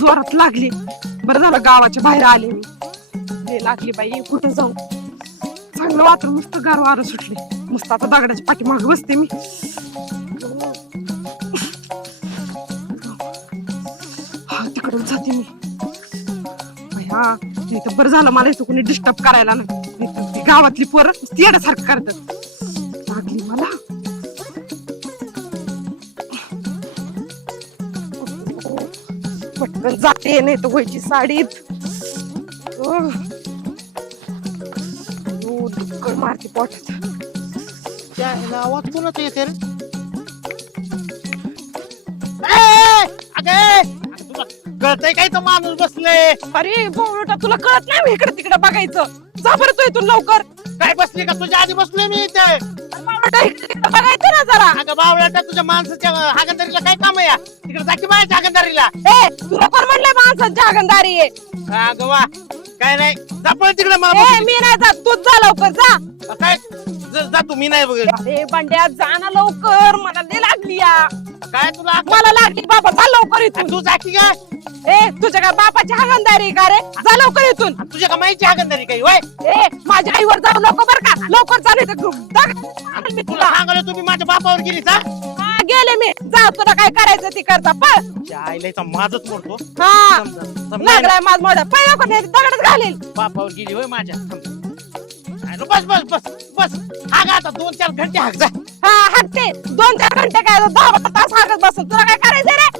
जोरात लागली बर झालं ला गावाच्या बाहेर आले मी लागली बाई कुठे जाऊ चांगलं गार वार सुटले मस्त आता दगडाच्या पाठीमाग बसते मी हा तिकडून जाते मी हा बरं झालं मला कोणी डिस्टर्ब करायला ना गावातली पोरं तिड्यासारखं करतात फटकत जाते नाही तर व्हायची साडीत मारते पोटात आवाज कोणाच येते रे कळतय काय तर माणूस बसले अरे बोलटा तुला कळत नाही इकडे तिकडे बघायचं जा बरं तू लवकर काय बसले का तुझे आधी बसले मी इथे बघायचं काय ना जरा हागा बावळ्या तुझ्या माणसाच्या हागा काय काम आहे तिकडे जा की माझ्या जागी ए तू ऑफर म्हटलंय माणसाची जागी गंडारी ये हागवा काय नाही जा पण तिकडे मामू मी नाही जात तूच जा लवकर जा काय जा तू मी नाही बघ ए जा ना लवकर मला دي लागली या काय तुला मला लागली बाबा जा लवकर तू तू जा की ए तुझ्या का बापाची हागंदारी का रे जा लवकर इथून तुझ्या का माईची हागंदारी काही वय ए माझ्या आईवर जाऊ नको बर का लवकर चालू इथे ग्रुप मी तुला सांगलो तुम्ही माझ्या बापावर गेली का गेले मी जा तुला काय करायचं ती करता पळ आईला माझ सोडतो हा माझ मोठा पळ नको नाही दगडच घालेल बापावर गेली होय माझ्या बस बस बस बस हागा आता दोन चार घंटे जा हा हागते दोन चार घंटे काय दहा तास हागत बस तुला काय करायचं रे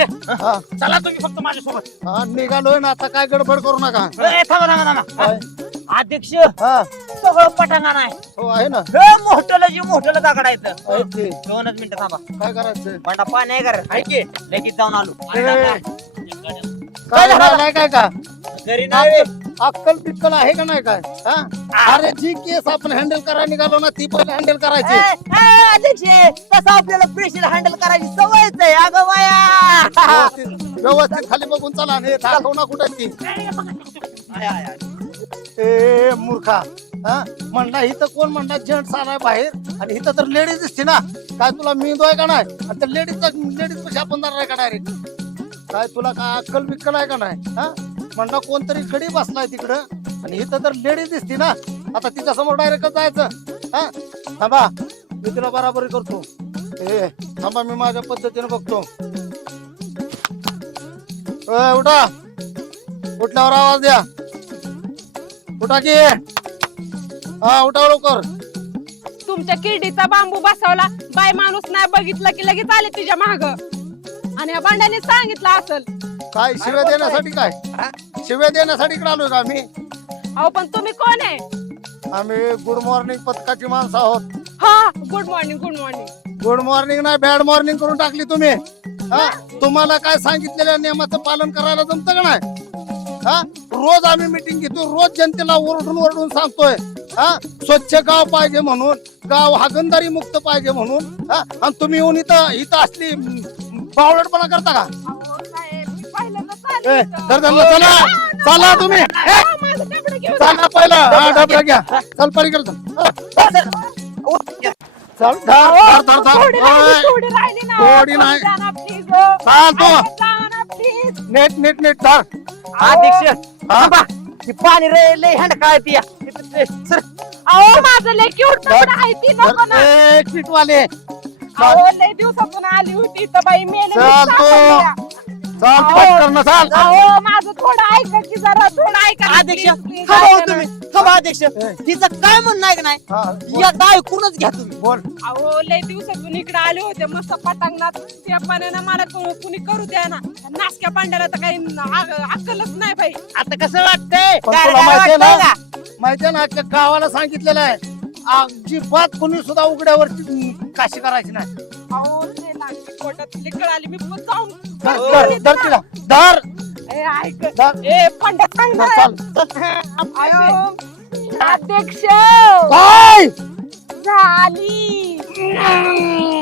पैसे चला तुम्ही फक्त माझ्यासोबत निघालोय ना आता काय गडबड करू नका थांब ना ना अध्यक्ष सगळं पटांगा नाही हो आहे ना मोठल जी मोठल का करायचं दोनच मिनिटं थांबा काय करायचं पटा पाणी नाही करायचं ऐक लगेच जाऊन आलो काय नाही काय का घरी नाही अक्कल पिक्कल आहे का नाही काय अरे जी केस आपण हँडल करा निघालो ना ती पण हँडल करायची अध्यक्ष तसं आपल्याला प्रेशर हँडल करायची सवयच आहे अगं माया आ, खाली बघून चला ए मूर्खा कुठा हा इथं कोण म्हणता बाहेर आणि इथं तर लेडीज दिसती ना काय तुला मेंदू आहे का नाही आता लेडीज पण छापून का डायरेक्ट काय तुला काय अक्कल आहे का नाही हा म्हणजे कोणतरी गडी बसलाय तिकडं आणि इथं तर लेडीज दिसती ना आता तिच्या समोर डायरेक्ट जायचं हा थांबा मी तुला बराबरी करतो ए हां मी माझ्या पद्धतीने बघतो उटा उठल्यावर आवाज द्या उठा की, आ, हो की आ, हो। हा उठा कर तुमच्या किडीचा बांबू बसवला बाय माणूस नाही बघितलं की लगेच आले तुझ्या माग आणि सांगितलं असल काय देण्यासाठी काय शिव्या देण्यासाठी का पण तुम्ही कोण आम्ही अहो आहे आम्ही गुड मॉर्निंग पथकाची माणसं आहोत हा good morning good morning good morning नाही बॅड मॉर्निंग करून टाकली तुम्ही हा तुम्हाला काय सांगितलेल्या नियमाचं पालन करायला जमत का नाही हा रोज आम्ही मिटिंग घेतो रोज जनतेला ओरडून ओरडून सांगतोय हा स्वच्छ गाव पाहिजे म्हणून गाव हागंदारी मुक्त पाहिजे म्हणून आणि हा तुम्ही येऊन इथं इथं असली बावळपणा करता का चला तुम्ही पहिला परी नाही चाल नेट नेट नेट कर हा दीक्षित हा पाणी रे ले हँड काय पिया अहो माझं ओ माझले कि नको ना वाले आ ओ ले आली होती मेले चाल पकड ना चाल थोडा की जरा तिचं काय म्हणणं ऐक नाही या गाय ऐकूनच घ्या तुम्ही बोल लय दिवसातून इकडे आले होते मस्त पटांगणात त्या पाण्याने मला कुणी करू द्या ना नाशक्या पांढऱ्या तर काही अक्कलच नाही भाई आता कसं वाटतंय माहिती ना आजच्या गावाला सांगितलेलं आहे बात कुणी सुद्धा उघड्यावर काशी करायची नाही पोटात इकडे आली मी जाऊन धर तिला धर अध्यक्ष झाली hey,